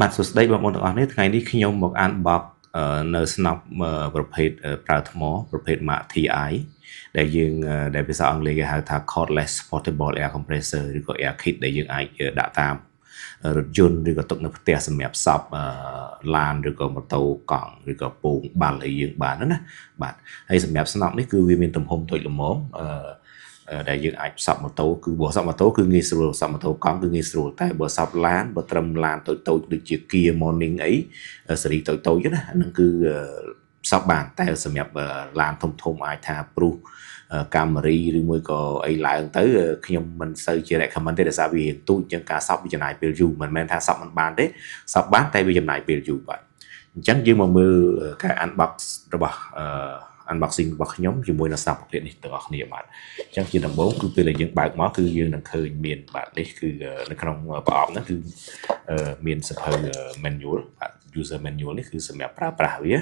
បាទសួស្តីបងប្អូនទាំងអស់នេះថ្ងៃនេះខ្ញុំមកអានបកនៅស្នប់ប្រភេទប្រើថ្មប្រភេទ Mark TI ដែលយើងដែលភាសាអង់គ្លេសគេហៅថា cordless portable air compressor ឬក៏ air kit ដែលយើងអាចដាក់តាមរថយន្តឬក៏ទុកនៅផ្ទះសម្រាប់សប់ឡានឬក៏ម៉ូតូកង់ឬក៏ពងបាល់ឲ្យយើងបានណាបាទហើយសម្រាប់ស្នប់នេះគឺវាមានទំហំតូចល្មមដែលយើងអាចសប់ម៉ូតូគឺបើសប់ម៉ូតូគឺងាយស្រួលសប់ម៉ូតូកង់គឺងាយស្រួលតែបើសប់ឡានបើត្រឹមឡានតូចតូចដូចជា Kia Morning អីស៊េរីតូចតូចណាហ្នឹងគឺសប់បានតែសម្រាប់ឡានធំធំអាចថាព្រុសកាមេរីឬមួយក៏អីឡើងទៅខ្ញុំមិនសូវជា recommend ទេដោយសារវាទូចជាងការសប់វាចំណាយពេលយូរមិនមែនថាសប់មិនបានទេសប់បានតែវាចំណាយពេលយូរបាទអញ្ចឹងយើងមកមើលការ unbox របស់unboxing របស់ខ្ញុំជាមួយនឹងស្នាប្រភេទនេះទាំងអស់គ្នាបាទអញ្ចឹងជាដំបូងគឺពេលដែលយើងបើកមកគឺយើងនឹងឃើញមានបាទនេះគឺនៅក្នុងប្រអប់ហ្នឹងគឺមានសៀវភៅ manual បាទ user manual នេះគឺសម្រាប់ប្រើប្រាស់វា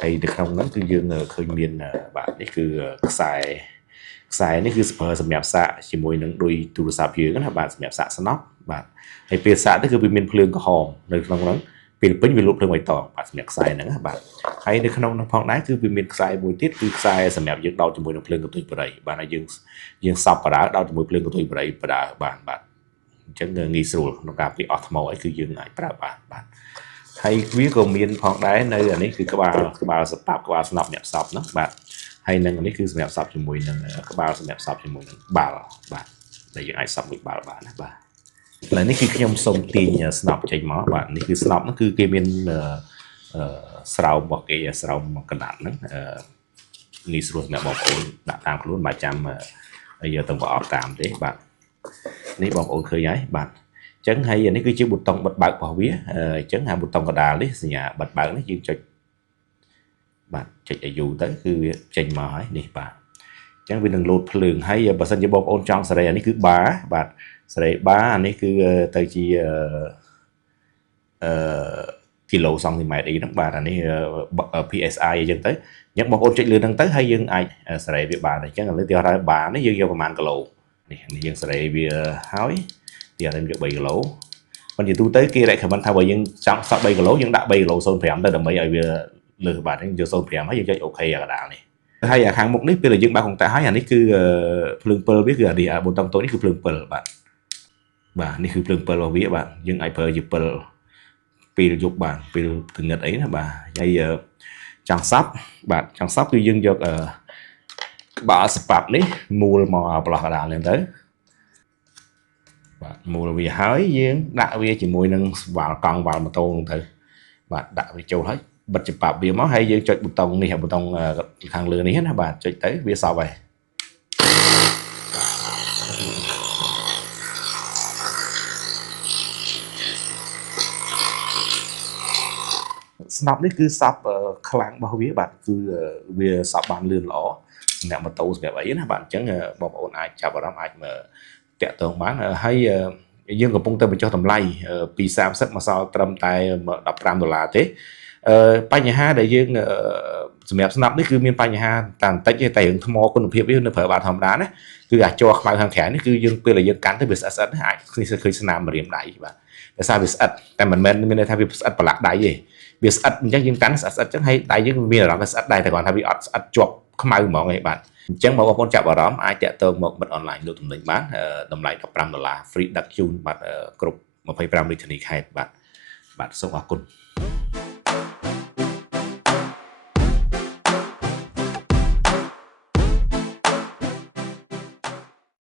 ហើយនៅក្នុងហ្នឹងគឺយើងឃើញមានបាទនេះគឺខ្សែនេះគឺសម្រាប់សាកជាមួយនឹងដូចទូរស័ព្ទយើងណាបាទសម្រាប់សាកស្នប់បាទហើយពេលសាកទៅគឺវាមានភ្លើងក្រហមនៅក្នុងហ្នឹងពេលពេញវាលក់ភ្លើងបៃតងបាទសម្រាប់ខ្សែហ្នឹងបាទហើយនៅក្នុងនោះផងដែរគឺវាមានខ្សែមួយទៀតគឺខ្សែសម្រាប់យើងដោតជាមួយនឹងភ្លើងកន្ទុយបរិយបាទហើយយើងសប់បដាដោតជាមួយភ្លើងកន្ទុយបរិយបដាបានបាទអញ្ចឹងងាយស្រួលក្នុងការពីអស់ថ្មអីគឺយើងអាចប្រើបានបាទហើយវាក៏មានផងដែរនៅអានេះគឺក្បាលសប៉ាប់ក្បាលស្នប់អ្នកសប់ហ្នឹងបាទហើយនឹងនេះគឺសម្រាប់សប់ជាមួយនឹងក្បាលសម្រាប់សប់ជាមួយនឹងបាល់បាទដែលយើងអាចសប់មួយបាល់បានណាបាទឥឡូវនេះគឺខ្ញុំសូមទាញស្នប់ចេញមកបាទនេះគឺស្នប់ហ្នឹងគឺគេមានស្រោមរបស់គេស្រោមកណ្ដាប់ហ្នឹងងាយស្រួលសម្រាប់បងប្អូនដាក់តាមខ្លួនមិនចាំយកទៅប្រអប់តាមទេបាទនេះបងប្អូនឃើញហើយបាទអញ្ចឹងហើយនេះគឺជាប៊ូតុងបិទបើករបស់វាអញ្ចឹងអាប៊ូតុងកណ្ដាលនេះសញ្ញាបិទបើកនេះយើងចុចបាទចុចឲ្យយូរទៅគឺវាចេញមកហើយនេះបាទអញ្ចឹងវានឹងលោតភ្លើងហើយបើសិនជាបងប្អូនចង់សេរីអានេះគឺបាបាទសេរីបាអានេះគឺទៅជាគីឡូសង់ទីម៉ែត្រអីហ្នឹងបាទអានេះ PSI អញ្ចឹងទៅអញ្ចឹងបងប្អូនចុចលើហ្នឹងទៅហើយយើងអាចសេរីវាបានអញ្ចឹងឥឡូវទីថាបានេះយើងយកប្រហែលគីឡូនេះយើងសេរីវាហើយទីអត់យើងយក3គីឡូប៉ុន្តែទូទៅគេ recommend ថាបើយើងចង់សក់3គីឡូយើងដាក់3គីឡូ0.5ទៅដើម្បីឲ្យវាលើសបាទយើងយក0.5ហើយយើងចុចអូខេអាកណ្ដាលនេះហើយអាខាងមុខនេះពេលដែលយើងបើកកុងតាក់ហើយអានេះគឺភ្លើងពិលវាគឺអានេះប៊ូតុងតូចនេះគឺភ្លើងពិលបាទនេះគឺភ្លើងពិលរបស់វាបាទយើងអាចប្រើជាពិលពេលយប់បាទពេលទងឹតអីណាបាទហើយចង់សប់បាទចង់សប់គឺយើងយកក្បាលសប៉ាប់នេះមូលមកប្រឡោះកណ្ដាលនេះទៅបាទមូលវាហើយយើងដាក់វាជាមួយនឹងវ៉ាល់កង់វ៉ាល់ម៉ូតូហ្នឹងទៅបាទដាក់វាចូលហើយបិទច្បាប់វាមកហើយយើងចុចប៊ូតុងនេះប៊ូតុងខាងលើនេះណាបាទចុចទៅវាសប់ហើយស្នប់នេះគឺសប់ខ្លាំងរបស់វាបាទគឺវាសប់បានលឿនល្អសម្រាប់ម៉ូតូសម្រាប់អីណាបាទអញ្ចឹងបងប្អូនអាចចាប់អារម្មណ៍អាចមើលតាក់ទងបានហើយយើងកំពុងតែបញ្ចុះតម្លៃពី30មកសល់ត្រឹមតែ$15ទេបញ្ហាដែលយើងសម្រាប់ស្នាប់នេះគឺមានបញ្ហាតែបន្តិចទេតែរឿងថ្មគុណភាពវានៅប្រើបានធម្មតាណាគឺអាចជ័រខ្មៅខាងក្រៅនេះគឺយើងពេលដែលយើងកាន់ទៅវាស្អិតៗអាចឃើញស្នាមម្រាមដៃបាទដោយសារវាស្អិតតែមិនមែនមានន័យថាវាស្អិតប្រឡាក់ដៃទេវាស្អិតអញ្ចឹងយើងកាន់ស្អិតអញ្ចឹងហើយដៃយើងមានអារម្មណ៍ថាស្អិតដែរតែគាត់ថាវាអត់ស្អិតជាប់ខ្មៅហ្មងឯងបាទអញ្ចឹងបងប្អូនចាប់អារម្មណ៍អាចតាក់ទងមកមិត្តអនឡាញលក់ទំនិញបានតម្លៃ$15 free ដឹកជូនបាទគ្រប់25រាជធានីខេត្តបាទសូមអរគុណ